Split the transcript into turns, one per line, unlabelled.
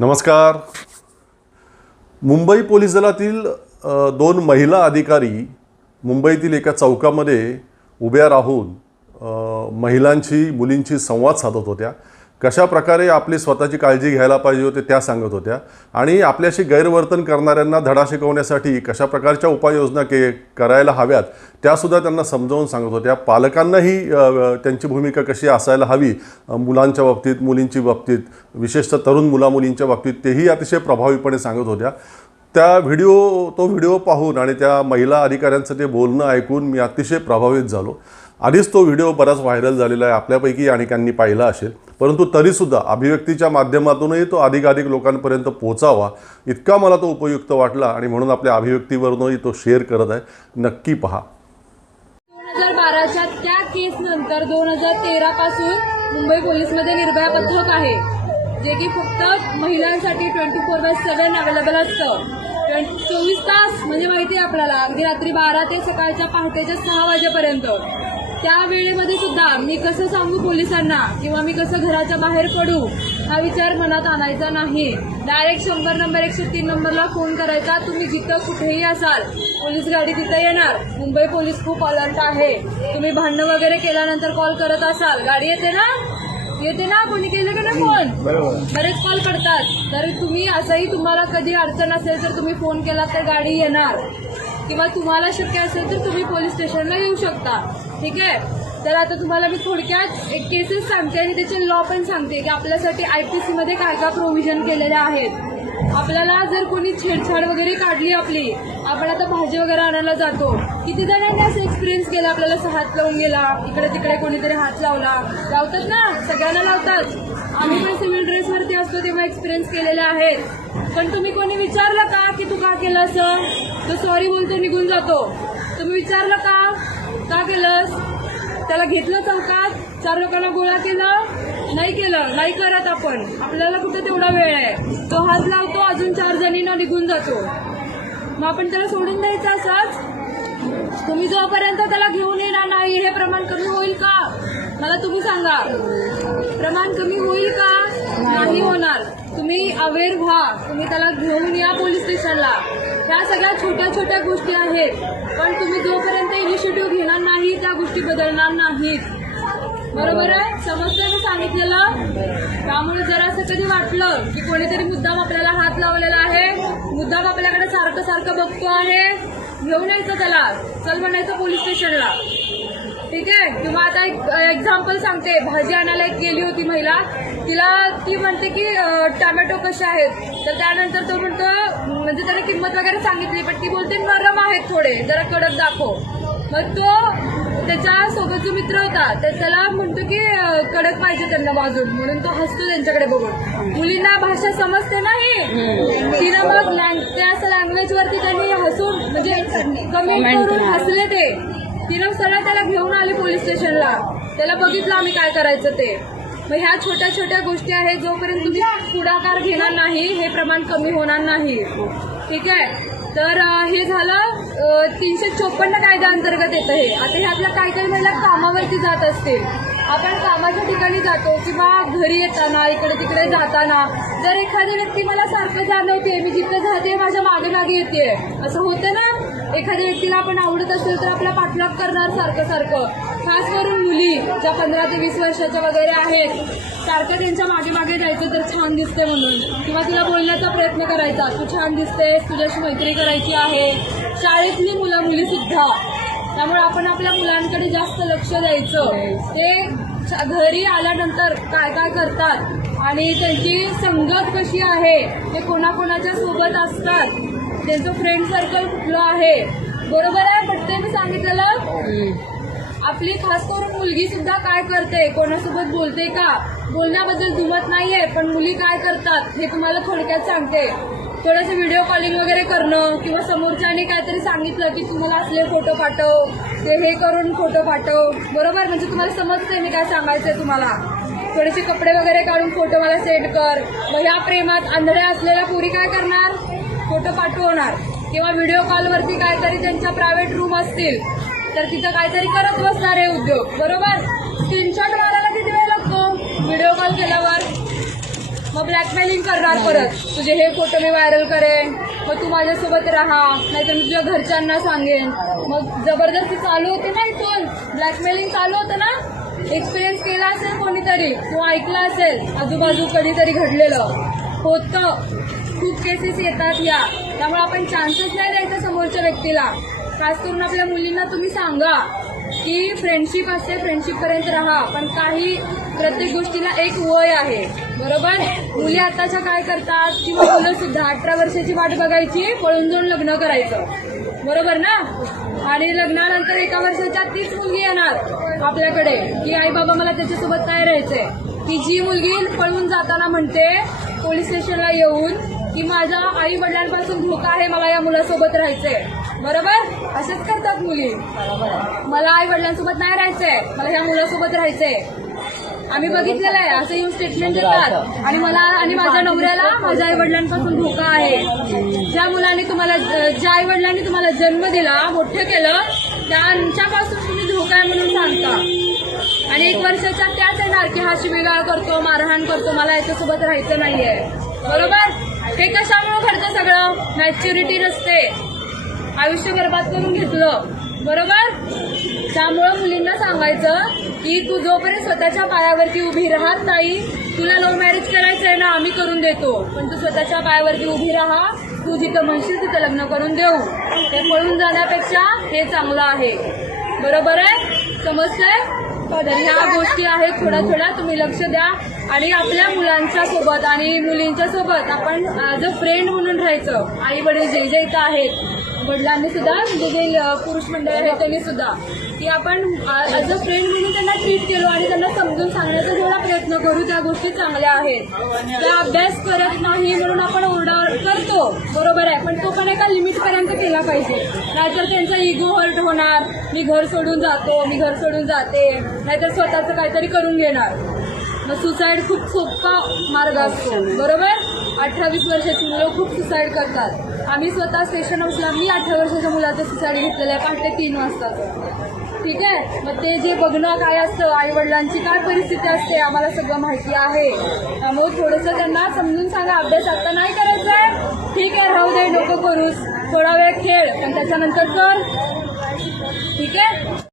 नमस्कार. मुंबई पोलीस दलातील दोन महिला अधिकारी मुंबईतील एका चौकामध्ये उभ्या राहून महिलांशी महिलांची संवाद साधत होत्या. कशा प्रकारे आपली स्वतःची काळजी घ्यायला पाहिजे होते त्या सांगत होत्या. आणि आपल्याशी गैरवर्तन करणाऱ्यांना धडा शिकवण्यासाठी कशा प्रकारच्या उपाययोजना के करायला हव्यात त्यासुद्धा त्यांना समजावून सांगत होत्या. पालकांनाही त्यांची भूमिका कशी असायला हवी मुलांच्या बाबतीत मुलींची बाबतीत विशेषतः तरुण मुलामुलींच्या बाबतीत तेही अतिशय प्रभावीपणे सांगत होत्या. त्या व्हिडिओ तो व्हिडिओ पाहून आणि त्या महिला अधिकाऱ्यांचं ते बोलणं ऐकून मी अतिशय प्रभावित झालो. आधीच तो व्हिडिओ बराच व्हायरल झालेला आहे आपल्यापैकी अनेकांनी पाहिला असेल. परंतु तरीसुद्धा अभिव्यक्तीच्या माध्यमातूनही तो अधिकाधिक लोकांपर्यंत पोचावा इतका मला तो उपयुक्त वाटला आणि म्हणून आपल्या अभिव्यक्तीवरूनही तो शेअर करत आहे. नक्की पहा.
दोन हजार बाराच्या त्या केस नंतर दोन हजार तेरा पासून मुंबई पोलीसमध्ये निर्भया पथक आहे जे की फक्त महिलांसाठी twenty four by seven available असतं चोवीस तास म्हणजे माहिती आहे आपल्याला अगदी रात्री बारा ते सकाळच्या पहाटेच्या सहा वाजेपर्यंत. त्या वेळेमध्ये सुद्धा मी कसं सांगू पोलिसांना किंवा मी कसं घराच्या बाहेर पडू हा विचार मनात आणायचा नाही. डायरेक्ट शंभर नंबर एकशे तीन नंबरला फोन करायचा. तुम्ही जिथं कुठेही असाल पोलीस गाडी तिथं येणार. मुंबई पोलीस खूप अलर्ट आहे. तुम्ही भांडणं वगैरे केल्यानंतर कॉल करत असाल गाडी येते ना? येते ना? कोणी केलं का नाही फोन बरेच कॉल करतात. तर तुम्ही असंही तुम्हाला कधी अडचण असेल तर तुम्ही फोन केला तर गाडी येणार. किंवा तुम्हाला शक्य असेल तर तुम्ही पोलीस स्टेशनला येऊ शकता. ठीक आहे? तर आता तुम्हाला मी थोडक्यात एक केसेस सांगते आणि त्याचे लॉ पण सांगते की आपल्यासाठी आय पी सीमध्ये काय काय प्रोव्हिजन केलेले आहेत. आपल्याला जर कोणी छेडछाड वगैरे काढली आपली आपण आता भाजी वगैरे आणायला जातो. किती जणांनी असं एक्सपिरियन्स केला? आपल्याला असं हात लावून गेला इकडे तिकडे कोणीतरी हात लावला. लावतात ना? सगळ्यांना लावतात. आम्ही पण सिव्हिल ड्रेसवरती असतो तेव्हा एक्सपिरियन्स केलेले आहेत. पण तुम्ही कोणी विचारलं का की तू का केलं असं? तो सॉरी बोलतो निघून जातो. तुम्ही विचारलं का? का केलंस? त्याला घेतलं चौकात चार लोकांना गोळा केलं. नाही केलं नाही करत आपण. आपल्याला कुठं तेवढा वेळ आहे? तो हात लावतो अजून चार जणींना निघून जातो. मग आपण त्याला सोडून द्यायचं असंच? तुम्ही जोपर्यंत त्याला घेऊन येणार नाही हे प्रमाण कमी होईल का? मला तुम्ही सांगा. प्रमाण कमी होईल का? नाही होणार. तुम्ही अवेअर व्हा. तुम्ही त्याला घेऊन या पोलीस स्टेशनला. ह्या सगळ्या छोट्या छोट्या गोष्टी आहेत. पण तुम्ही जोपर्यंत इनिशिएटिव्ह घेणार नाही त्या गोष्टी बदलणार नाहीत. बरोबर आहे? समजतंय मी सांगितलेलं. त्यामुळे जरा असं कधी वाटलं की कोणीतरी मुद्दाम आपल्याला हात लावलेला आहे. मुद्दाम आपल्याकडे सारखं सारखं बघतो आहे. घेऊन यायचं त्याला. चल म्हणायचं पोलीस स्टेशनला. ठीक आहे? किंवा आता एक एक्झाम्पल सांगते. भाजी आणायला एक गेली होती महिला. तिला ती म्हणते की टॅमॅटो कसे आहेत? तर त्यानंतर तो म्हणतो म्हणजे त्याने किंमत वगैरे सांगितली पण ती बोलते नरम आहेत थोडे. जरा कडक दाखव. मग तो त्याच्या सोबत जो मित्र होता तर त्याला म्हणतो की कडक पाहिजे त्यांना बाजून म्हणून तो हसतो त्यांच्याकडे बघून. मुलींना भाषा समजते नाही. तिनं मग लँग- त्या असं लँग्वेज वरती त्यांनी हसून म्हणजे कमेंट करून हसले ते. तिनं सरळ त्याला घेऊन आले पोलीस स्टेशनला. त्याला बघितलं आम्ही काय करायचं ते. मग ह्या छोट्या छोट्या गोष्टी आहेत जोपर्यंत तुम्ही पुढाकार घेणार नाही हे प्रमाण कमी होणार नाही. ठीक आहे? तर हे झालं तीनशे चोपन्न कायद्याअंतर्गत येतं हे. आता हे आपल्या काही काही महिला कामावरती जात असतील. आपण कामाच्या ठिकाणी जातो किंवा घरी येताना इकडे तिकडे जाताना जर एखादी व्यक्ती मला सारखं जाणवते मी जिथं जाते माझ्या मागे मागे येते असं होतं ना? एखाद्या व्यक्तीला आपण आवडत असेल तर आपला पाठलाग करणार सारखं सारखं. खास करून मुली ज्या पंधरा ते वीस वर्षाच्या वगैरे आहेत सारखं त्यांच्या मागे मागे जायचं तर छान दिसते म्हणून. किंवा तिला बोलण्याचा प्रयत्न करायचा तू छान दिसतेस तुझ्याशी मैत्री करायची आहे. शाळेतली मुलं मुली सुद्धा त्यामुळे आपण आपल्या मुलांकडे जास्त लक्ष द्यायचं. ते घरी आल्यानंतर काय काय करतात आणि त्यांची संगत कशी आहे ते कोणाकोणाच्या सोबत असतात त्यांचं फ्रेंड सर्कल कुठलं आहे बरोबर आहे? पटते मी सांगितलेलं आपली खास करून मुलगी सुद्धा काय करते कोणासोबत बोलते का? बोलण्याबद्दल दुमत नाहीये पण मुली काय करतात हे तुम्हाला थोडक्यात सांगते. थोडंसं व्हिडिओ कॉलिंग वगैरे करणं किंवा समोरच्याने काहीतरी सांगितलं की तुम्हाला असले फोटो पाठव ते हे करून फोटो पाठव. बरोबर? म्हणजे तुम्हाला समजते मी काय सांगायचंय तुम्हाला. थोडेसे कपडे वगैरे काढून फोटो मला सेंड कर. मग ह्या प्रेमात आंधळ्या असलेल्या पुरी काय करणार? फोटो पाठवणार. किंवा व्हिडिओ कॉलवरती काहीतरी त्यांच्या प्रायव्हेट रूम असतील तर तिथं काहीतरी करत बसणार आहे उद्योग. बरोबर? स्क्रीनशॉट मारायला किती वेळ लागतो? व्हिडिओ कॉल केल्यावर. मग ब्लॅकमेलिंग करणार परत. तुझे हे फोटो मी व्हायरल करेन. मग तू माझ्यासोबत राहा. नाहीतर मी तुझ्या घरच्यांना सांगेन. मग जबरदस्ती चालू होते ना इथून ब्लॅकमेलिंग चालू होतं ना? एक्सपिरियन्स केला असेल कोणीतरी. किंवा ऐकला असेल. आजूबाजू कधीतरी घडलेलं. होतं. खूप केसेस येतात या. त्यामुळे आपण चान्सेस नाही द्यायचा समोरच्या व्यक्तीला. खास करून आपल्या मुलींना तुम्ही सांगा की फ्रेंडशिप असते फ्रेंडशिप पर्यंत राहा. पण काही प्रत्येक गोष्टीला एक वय आहे. बरोबर? मुली आताच्या काय करतात? किंवा मुलं सुद्धा अठरा वर्षाची वाट बघायची पळून जाऊन लग्न करायचं. बरोबर ना? आणि लग्नानंतर एका वर्षाच्या तीच मुलगी येणार आपल्याकडे. की आई बाबा मला त्याच्यासोबत काय राहायचंय. की जी मुलगी पळून जाताना म्हणते पोलीस स्टेशनला येऊन की माझ्या आई वडिलांपासून धोका आहे मला या मुलासोबत राहायचंय. बरोबर? असेच करतात मुली. मला आई वडिलांसोबत नाही राहायचंय. मला ह्या मुलासोबत राहायचंय. आम्ही बघितलेलं आहे. असं येऊन स्टेटमेंट देतात. आणि मला आणि माझ्या नवऱ्याला माझ्या आई वडिलांपासून धोका आहे. ज्या मुलांनी तुम्हाला ज्या आई वडिलांनी तुम्हाला जन्म दिला मोठं केलं त्यांच्यापासून तुम्ही धोका आहे म्हणून सांगता. आणि एक वर्षाच्या त्याच येणार की हा शिवेगाळ करतो मारहाण करतो मला याच्यासोबत राहायचं नाहीये. बरोबर? हे कशामुळे घडतं सगळं? मॅच्युरिटी नसते. आयुष्य बर्बाद करून घेतलं. बरोबर? त्यामुळं मुलींना सांगायचं की तू जोपर्यंत स्वतःच्या पायावरती उभी राहत नाही तुला लव्ह मॅरेज करायचं आहे ना आम्ही करून देतो. पण तू स्वतःच्या पायावरती उभी राहा तू जिथं म्हणशील तिथं लग्न करून देऊ. ते पळून जाण्यापेक्षा हे चांगलं आहे. बरोबर आहे? समजतंय? तर ह्या गोष्टी आहेत. थोड्या थोड्या तुम्ही लक्ष द्या. आणि आपल्या मुलांच्या सोबत आणि मुलींच्या सोबत आपण ॲज अ फ्रेंड म्हणून राहायचं आई वडील जे जे इथं आहेत वडिलांनी सुद्धा म्हणजे जे पुरुष मंडळ आहेत त्यांनी सुद्धा की आपण ॲज अ फ्रेंड म्हणून त्यांना ट्रीट केलो आणि त्यांना समजून सांगण्याचा जेवढा प्रयत्न करू त्या गोष्टी चांगल्या आहेत. त्या अभ्यास करत नाही म्हणून आपण करतो बरोबर आहे. पण तो पण एका लिमिटपर्यंत केला पाहिजे. नाहीतर त्यांचा इगो हर्ट होणार. मी घर सोडून जातो मी घर सोडून जाते. नाहीतर स्वतःचं काहीतरी करून घेणार. मग सुसाईड खूप सोपा मार्ग असतो. बरोबर? अठ्ठावीस वर्षाची मुलं खूप सुसाईड करतात. आम्ही स्वतः स्टेशन हाऊसला मी अठरा वर्षाच्या मुलाचं सुसाईड घेतलेलं आहे. पहाटे तीन वाजता ठीक आहे? मग ते जे बघणं काय असतं आई वडिलांची काय परिस्थिती असते आम्हाला सगळं माहिती आहे. त्यामुळे थोडंसं त्यांना समजून सांगा. अभ्यास आता नाही करायचं ठीक आहे राहू दे नको करूस. थोडा वेळ खेळ पण त्याच्यानंतर कर. ठीक आहे?